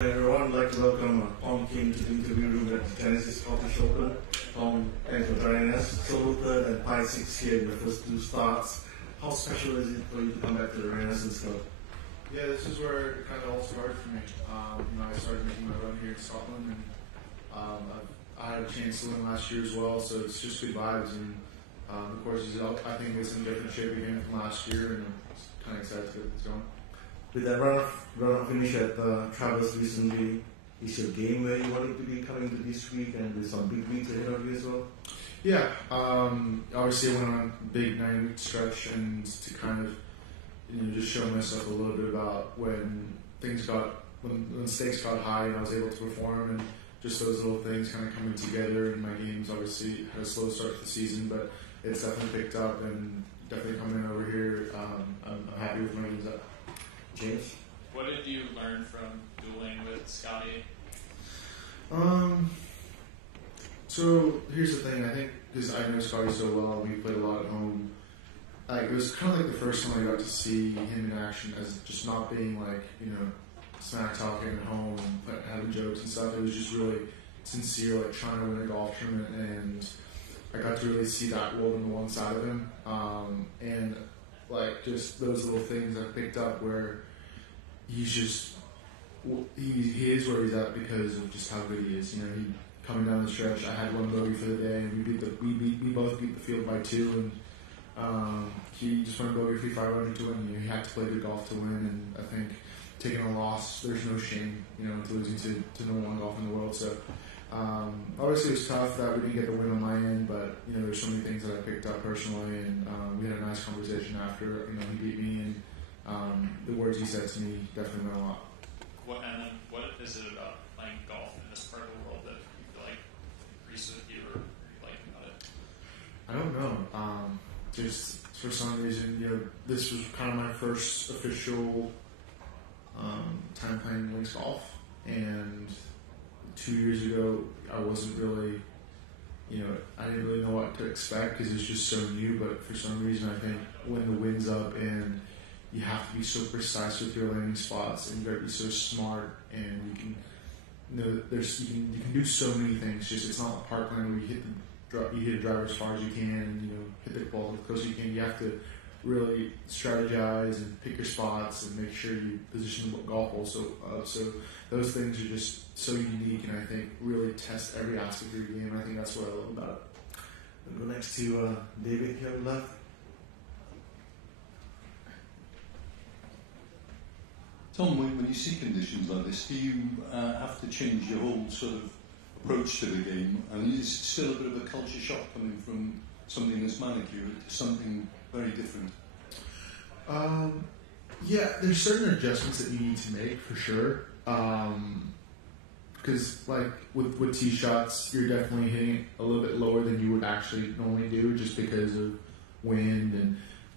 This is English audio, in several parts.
Everyone, I'd like to welcome Tom King to the interview room at the Tennessee Scottish Open. Tom, thanks for joining us. Solo third and tie 6 here in your first two starts. How special is it for you to come back to the Renaissance Club? Yeah, this is where it kind of all started for me. I started making my run here in Scotland, and I had a chance to win last year as well, so it's just good vibes. And of course, I think it's in different shape again from last year, and I'm kind of excited to get this going. With that run-up finish at Travers recently, is your game where you wanted to be coming to this week and with some big weeks ahead of you as well? Yeah, obviously I went on a big 9-week stretch, and to kind of just show myself a little bit about when the stakes got high and I was able to perform, and just those little things kind of coming together. And my games obviously had a slow start to the season, but it's definitely picked up, and definitely coming over here, I'm happy with my games up. James? What did you learn from dueling with Scotty? So here's the thing. I think because I know Scotty so well, we played a lot at home. It was kind of like the first time I got to see him in action, as just not being like smack talking at home and having jokes and stuff. It was just really sincere, like trying to win a golf tournament, and I got to really see that world on the one side of him, and like just those little things I picked up where he's just he is where he's at because of just how good he is. He coming down the stretch. I had one bogey for the day, and we both beat the field by 2, and he just went bogey-free 5 under to win. He had to play good golf to win, and I think taking a loss, there's no shame, to losing to number 1 golf in the world. So obviously it was tough that we didn't get the win on my end, but there's so many things that I picked up personally, and we had a nice conversation after. He beat me, and the words he said to me definitely meant a lot. What is it about playing golf in this part of the world that you feel like agrees with you or you like about it? I don't know. Just for some reason, this was kind of my first official time playing links golf, and 2 years ago I wasn't really, I didn't really know what to expect because it's just so new. But for some reason, I think when the wind's up and you have to be so precise with your landing spots, and you got to be so smart, and you can, you can do so many things. Just it's not like parkland where you hit a driver as far as you can, and hit the ball as close as you can. You have to really strategize and pick your spots and make sure you position the golf hole so those things are just so unique, and I think really test every aspect of your game. I think that's what I love about it. We'll go next to David here on the left. Tom, when you see conditions like this, do you have to change your whole sort of approach to the game? And is it still a bit of a culture shock coming from something that's manicured to something very different? Yeah, there's certain adjustments that you need to make for sure. Because like with tee shots, you're definitely hitting it a little bit lower than you would actually normally do, just because of wind, and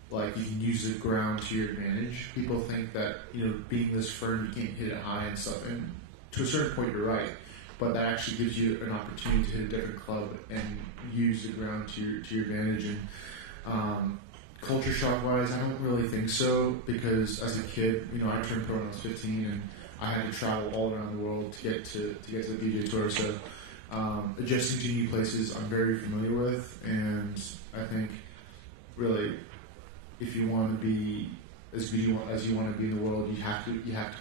like you can use the ground to your advantage. People think that being this firm, you can't hit it high and stuff, and to a certain point you're right, but that actually gives you an opportunity to hit a different club and use the ground to your advantage. And culture shock wise, I don't really think so, because as a kid, I turned pro when I was 15, and I had to travel all around the world to get to the PGA Tour. So adjusting to new places, I'm very familiar with, and I think really, if you want to be as good as you want to be in the world, you have to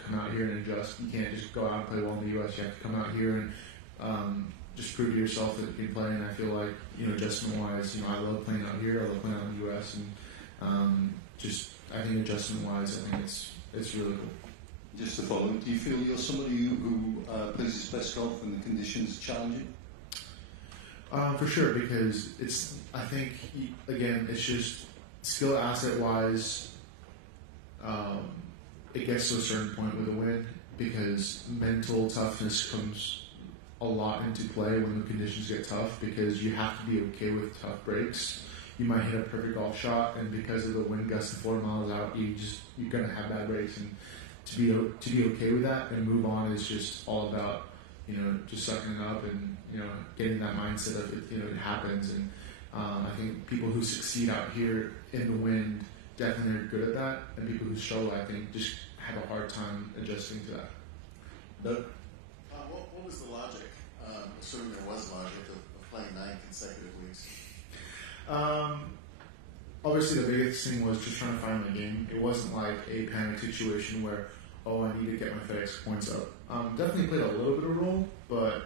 come out here and adjust. You can't just go out and play well in the U.S. You have to come out here and just prove to yourself that you can play. And I feel like adjustment-wise, I love playing out here. I love playing out in the U.S. And I think adjustment-wise, I think it's really cool. Just to follow, do you feel you're somebody who plays his best golf when the conditions are challenging? For sure, because I think again, it's just skill asset wise. It gets to a certain point with the win, because mental toughness comes a lot into play when the conditions get tough, because you have to be okay with tough breaks. You might hit a perfect golf shot, and because of the wind gusting 4 miles out, you're gonna have bad breaks, and to be okay with that and move on is just all about just sucking it up and getting that mindset of it happens. And I think people who succeed out here in the wind definitely are good at that, and people who struggle, I think, just have a hard time adjusting to that. Doug? What was the logic, assuming there was logic, of playing 9 consecutive weeks? Obviously, the biggest thing was just trying to find my game. It wasn't like a panic situation where, oh, I need to get my FedEx points up. Definitely played a little bit of a role, but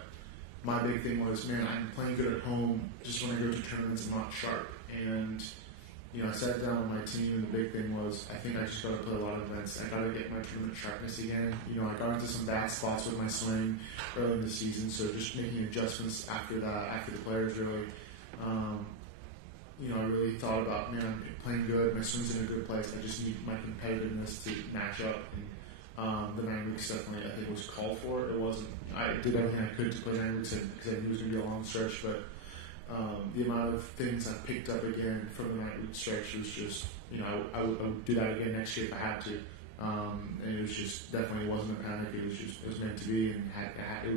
my big thing was, man, I'm playing good at home. Just when I go to tournaments, I'm not sharp. And, I sat down with my team, and the big thing was, I think I just got to play a lot of events. I got to get my tournament sharpness again. I got into some bad spots with my swing early in the season, so just making adjustments after that, after the players really. I really thought about, man, I'm playing good, my swing's in a good place, I just need my competitiveness to match up. And the 9 weeks definitely, I think, was called for. It wasn't, I did everything I could to play 9 weeks because I knew it was going to be a long stretch, but the amount of things I picked up again from the 9 week stretch was just, I would do that again next year if I had to. And it was just, definitely wasn't a panic, it was meant to be, and it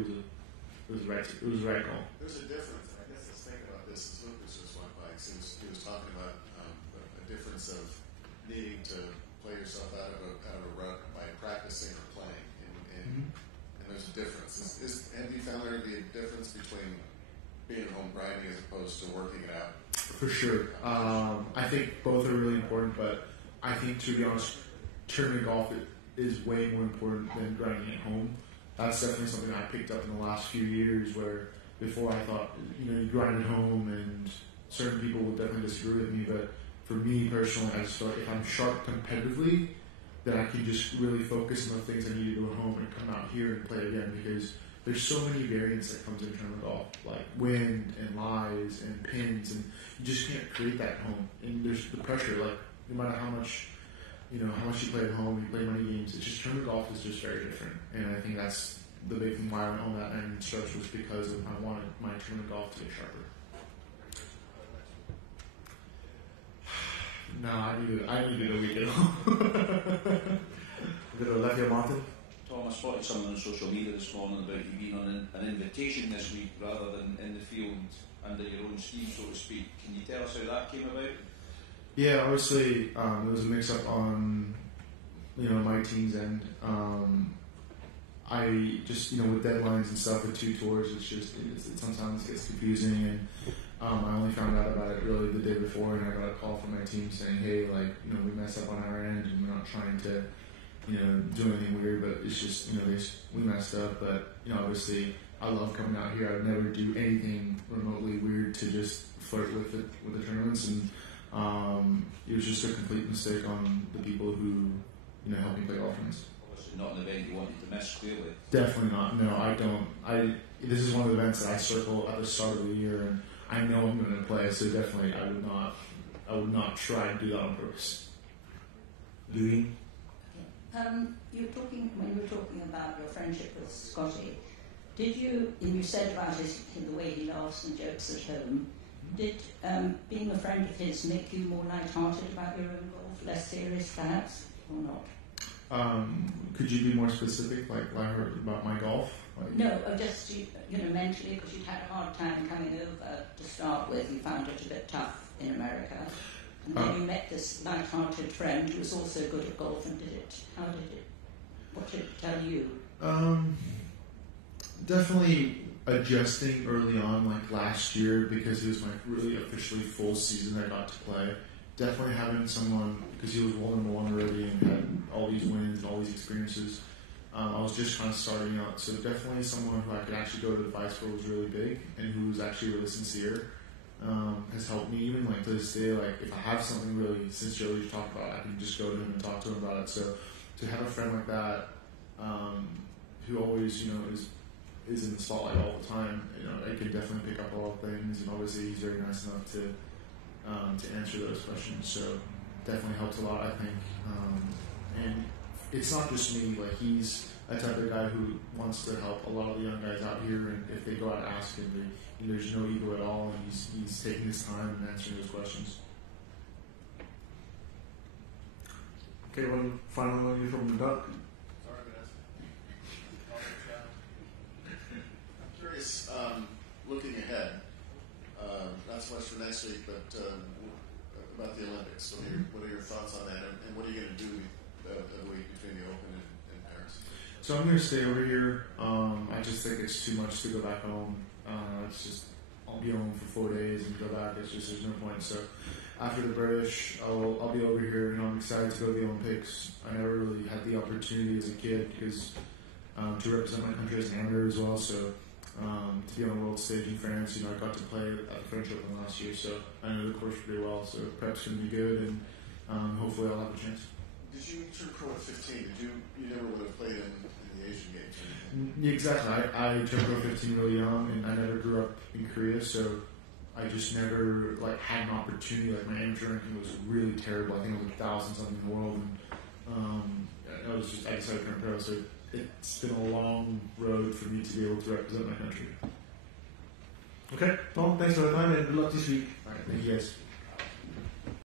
was the right call. There's a difference. I guess I was thinking about this as Lucas just went by. He was talking about a difference of needing to play yourself out of a rut by practicing or playing, and there's a difference. Have you found there to be a difference between being at home grinding as opposed to working it out? For sure. I think both are really important, but I think, to be honest, tournament golf is way more important than grinding at home. That's definitely something I picked up in the last few years, where before I thought, you grind at home, and certain people will definitely disagree with me, but for me personally, I just feel like if I'm sharp competitively, then I can just really focus on the things I need to do at home and come out here and play again, because there's so many variants that comes in tournament golf, like wind and lies and pins, and you just can't create that at home. And there's the pressure, like no matter how much you play at home, you play money games, it's just tournament golf is just very different. And I think that's the big thing why I went on that end stretch, was because I wanted my tournament golf to get sharper. No, I needed a week at home. Did I left you, Martin? Tom, I spotted something on social media this morning about you being on an invitation this week rather than in the field under your own steam, so to speak. Can you tell us how that came about? Yeah, obviously there was a mix-up on my team's end. I just with deadlines and stuff with 2 tours, it sometimes gets confusing, and I only found out about it really the day before, and I got a call from my team saying, hey, we messed up on our end, and we're not trying to do anything weird, but it's just, we messed up. But, obviously, I love coming out here. I would never do anything remotely weird to just flirt with the tournaments, and it was just a complete mistake on the people who, helped me play offense. Obviously not an event you wanted to miss, clearly. Definitely not. No, I don't. This is one of the events that I circle at the start of the year, and I know I'm going to play, so definitely I would not try and do that on purpose. Louis? when you were talking about your friendship with Scotty, you said about the way he laughs and jokes at home, did being a friend of his make you more light-hearted about your own golf, less serious perhaps, or not? Could you be more specific, like about my golf? No, just mentally, because you'd had a hard time coming over to start with. You found it a bit tough in America, and then you met this light-hearted friend who was also good at golf. And what did it tell you? Definitely adjusting early on, like last year, because it was my really officially full season I got to play. Definitely having someone, because he was world number 1 already and had all these wins and all these experiences. I was just kind of starting out, so definitely someone who I could actually go to advice for was really big, and who was actually really sincere. Has helped me even to this day. If I have something really sincerely to talk about, I can just go to him and talk to him about it. So to have a friend like that, who always is in the spotlight all the time, I can definitely pick up a lot of things, and obviously he's very nice enough to answer those questions. So definitely helps a lot, I think. And it's not just me. He's that type of guy who wants to help a lot of the young guys out here, and if they go out and ask him, there's no ego at all, and he's taking his time and answering those questions. Okay, one final one from Doug. Sorry, I'm curious, looking ahead, not so much for next week, but about the Olympics. What are your thoughts on that, and what are you going to do the week between the Open and Paris? So I'm going to stay over here. I just think it's too much to go back home. It's just, I'll be home for 4 days and go back. It's just, there's no point. So after the British, I'll be over here, and I'm excited to go to the Olympics. I never really had the opportunity as a kid because to represent my country as an amateur as well. So to be on the world stage in France, I got to play at the French Open last year, so I know the course pretty well. So prep's going to be good, and hopefully I'll have a chance. Did you turn pro at 15? You never would have played in the Asian Games or anything? Yeah, exactly. I turned pro 15 really young, and I never grew up in Korea, so I just never had an opportunity. Like, my amateur ranking was really terrible. I think I was 1,000 something in the world, and I decided to turn pro. So it's been a long road for me to be able to represent my country. Okay, Tom, thanks for the time and good luck this week. All right, thank you guys.